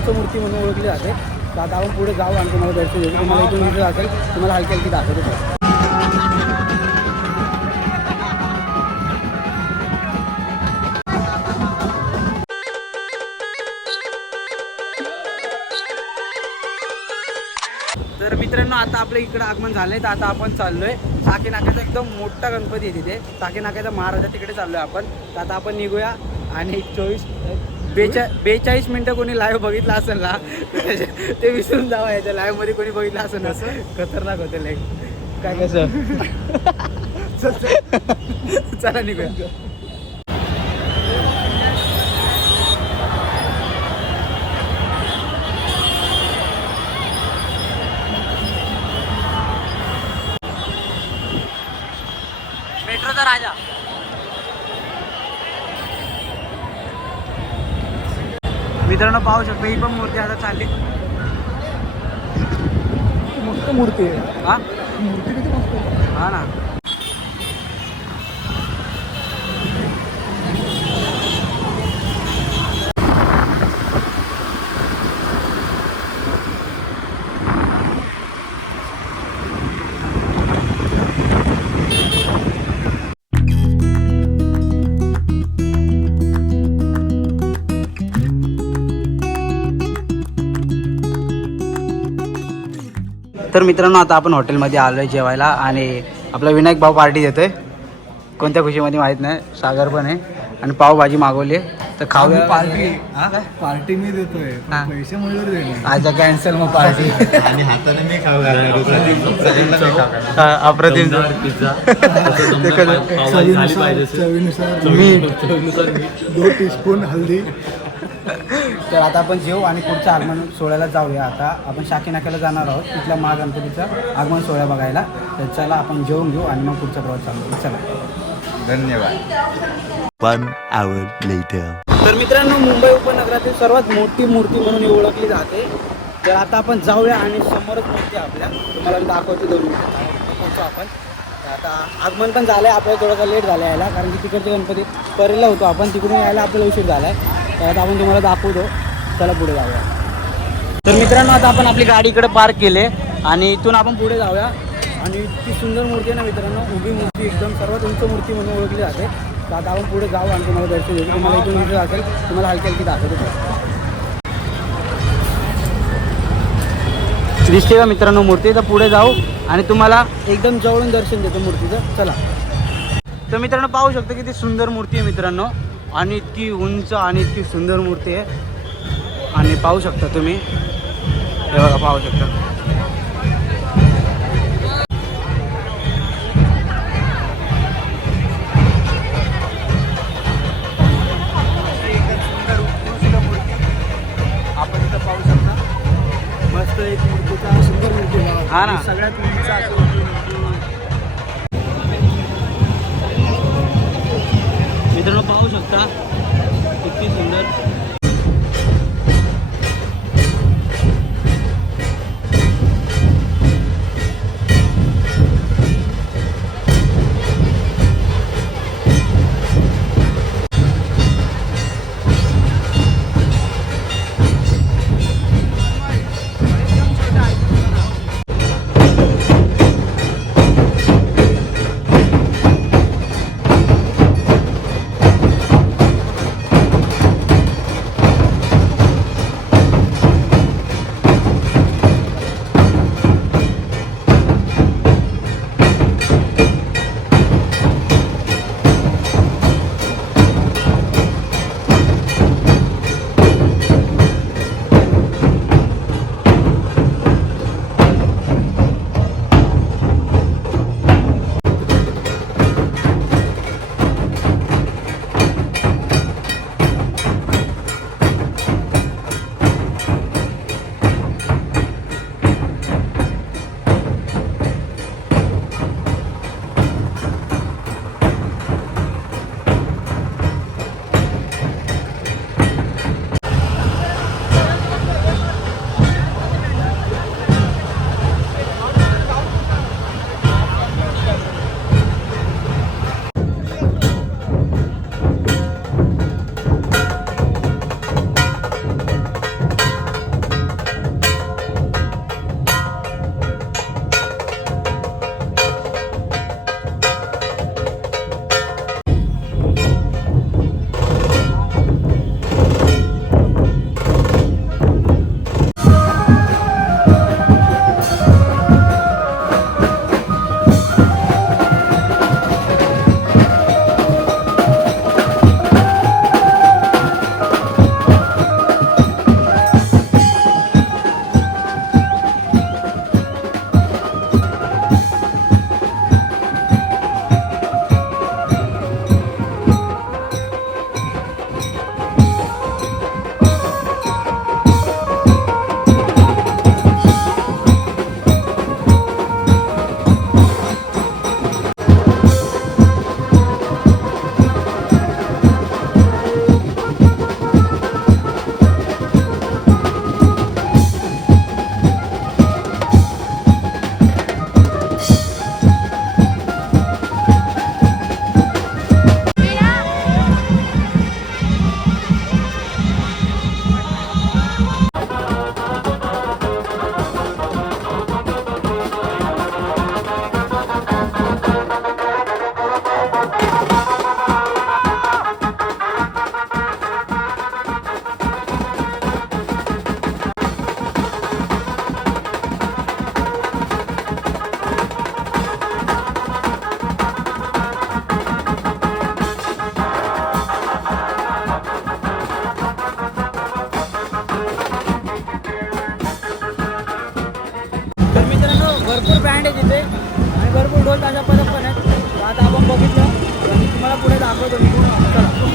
उंच मूर्ती म्हणून ओळखली जाते. तर आता आपण पुढे जाऊ आणि तुम्हाला दर्शन देऊ. तुम्हाला इथून दिसत असेल, तुम्हाला हलकी हलकी दाखवतो. तर मित्रांनो आता आपल्या इकडे आगमन झालंय. तर आता आपण चाललोय साकी नाक्याचा एकदम मोठा गणपती आहे तिथे. साकी नाक्याचा महाराजा तिकडे चाललोय आपण. तर आता आपण निघूया आणि 42 मिनटं कोणी लाईव्ह बघितला असेल ना ते विसरून जावा. याच्या लाईव्ह मध्ये कोणी बघितलं असेल ना खतरनाक होतं लाईव्ह. काय कसं चला निघूया. मेट्रोचा राजा. मित्रांनो पाहू शकतो ही पण मूर्ती आता चालली. मस्त मूर्ती आहे. हा मूर्ती किती मस्त आहे. हा ना. तर मित्रांनो आता आपण हॉटेलमध्ये आलोय जेवायला आणि आपला विनायक भाऊ पार्टी देतोय. कोणत्या खुशीमध्ये माहीत नाही. सागर पण आहे आणि पावभाजी मागवली. तर खाऊया. पार्टी मी देतोय, पैसे मजूर देणार. आज कॅन्सल मग पार्टी. आणि हाताने मी खाऊ घालणार. अप्रतिम चवीनुसार मीठ. 2 टीस्पून हल्दी. तर आता आपण जेवू आणि पुढच्या आगमन सोहळ्याला जाऊया. आता आपण शाकी नाक्याला जाणार आहोत तिथल्या महागणपतीचा आगमन सोहळा बघायला. तर चला आपण जेवून घेऊ आणि मग पुढचा प्रवास चालू. चला. धन्यवाद. 1 hour later. तर मित्रांनो मुंबई उपनगरातील सर्वात मोठी मूर्ती म्हणून ही ओळखली जाते. तर आता आपण जाऊया आणि समोरच मूर्ती आपल्या तुम्हाला मी दाखवते 2 मिनिटं पोहोचू आपण. तर आता आगमन पण झालं आहे. आपल्याला थोडासा लेट झाला यायला कारण की तिकडच्या गणपती परेला होतो आपण. तिकडून यायला आपल्याला उशीर झाला आहे. तर आता आपण तुम्हाला दाखवतो. चला पुढे जाऊया. तर मित्रांनो आता आपण आपली गाडी इकडे पार्क केली आणि इथून आपण पुढे जाऊया. आणि इतकी सुंदर मूर्ती आहे ना मित्रांनो. उभी मूर्ती एकदम सर्वात उंच मूर्ती म्हणून ओळखली जाते. तर आता आपण पुढे जाऊ आणि तुम्हाला दर्शन देऊ. तुम्हाला इथून दिसत असेल, तुम्हाला हलकी हलकी दाखवतो. दिसते का मित्रांनो मूर्ती. तर पुढे जाऊ आणि तुम्हाला एकदम जवळून दर्शन देतो मूर्तीचं. चला. तर मित्रांनो पाहू शकता किती सुंदर मूर्ती आहे मित्रांनो. आणि इतकी उंच आणि इतकी सुंदर मूर्ती आहे. आणि पाहू शकता तुम्ही. हे बघा पाहू शकता. आपण इथं पाहू शकता मस्त एक मूर्तीचा सुंदर मूर्ती. हा ना. सगळ्यात उंच मित्रांनो पाहू शकता किती सुंदर. पुढे दाखवतो मी पूर्ण. चला.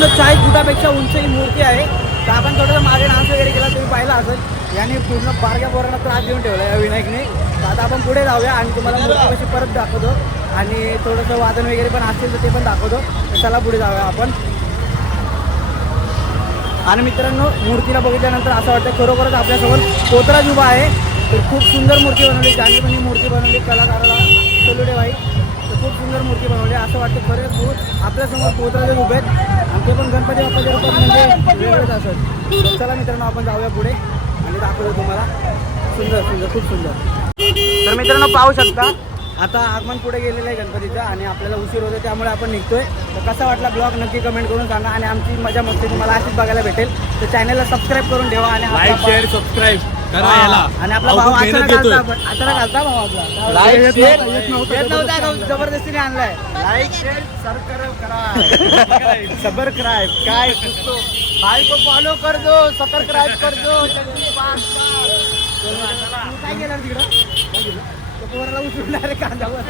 मित्रांनो 40 फुटापेक्षा उंच ही मूर्ती आहे. तर आपण थोडंसं मागे डान्स वगैरे केला तुम्ही पाहिला असेल. याने पूर्ण बारक्या पोरांना त्रास देऊन ठेवला या विनायकने. तर आता आपण पुढे जाऊया आणि तुम्हाला मूर्ती कशी परत दाखवतो आणि थोडंसं वादन वगैरे पण असेल तर ते पण दाखवतो. तर चला पुढे जाऊया आपण. आणि मित्रांनो मूर्तीला बघितल्यानंतर असं वाटतं खरोखरच आपल्यासमोर पोतराज उभा आहे. तर खूप सुंदर मूर्ती बनवली. ज्यांनी पण ही मूर्ती बनवली कलाकाराला सलुटे भाई. तर खूप सुंदर मूर्ती बनवली. असं वाटतं खरंच आपल्यासमोर पोतराज उभे आहेत आणि ते पण गणपती बाप्पाच्या रूपात म्हणजे वेगळंच असत. तर चला मित्रांनो आपण जाऊया पुढे आणि दाखवतो तुम्हाला. सुंदर सुंदर खूप सुंदर. तर मित्रांनो पाहू शकता आता आगमन पुढे गेलेलं आहे गणपतीचं आणि आपल्याला उशीर होतो त्यामुळे आपण निघतोय. तर कसा वाटला ब्लॉग नक्की कमेंट करून सांगा आणि आमची मजा मस्ती तुम्हाला अशीच बघायला भेटेल. तर चॅनलला सबस्क्राईब करून ठेवा आणि लाईक शेअर सबस्क्राईब करा याला. आणि आपला भाऊ अचानक घालता भाऊ आपला येत नव्हता जबरदस्तीने आणलाय. लाईक शेअर सबस्क्राईब काय भाई को फॉलो कर दो सबस्क्राईब कर दो. काय केलं तिकडं पोराला उचलून डायरेक्ट कांद्यावर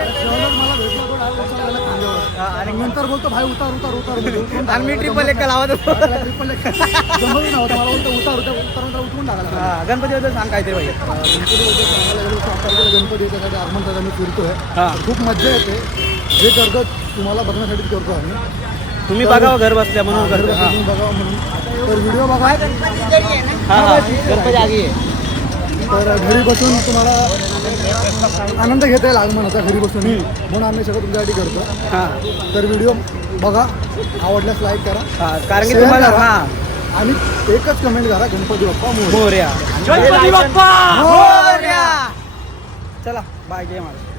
मला भेटला आणि नंतर बोलतो भाई उतार उतार उतार आणि मी ट्रिपल एक लावत होतो. ट्रिपल जमवलं नव्हतं मला बोलतो उतार उतार उतरून टाकायला. गणपतीबद्दल सांग काहीतरी भाई. गणपतीबद्दल सांगायला गेलो तर आपल्याकडे गणपती येतात आगमन दादा मी फिरतोय. हा खूप मजा येते. जे करतो तुम्हाला बघण्यासाठीच करतो आम्ही. तुम्ही बघावं घर बसल्या म्हणून घर करतो. बसून बघावं म्हणून तर व्हिडिओ बघा. गणपती आगी आहे. तर घरी बसून तुम्हाला आनंद घेता येईल आगमनाचा घरी बसून म्हणून आम्ही सगळं तुमच्यासाठी करतो. हां तर व्हिडिओ बघा आवडल्यास लाईक करा हां कारण की Share तुम्हाला करा. हां आणि एकच कमेंट करा गणपती बाप्पा मोरया. मोरया. गणपती बाप्पा मोरया. चला बाय घे मला.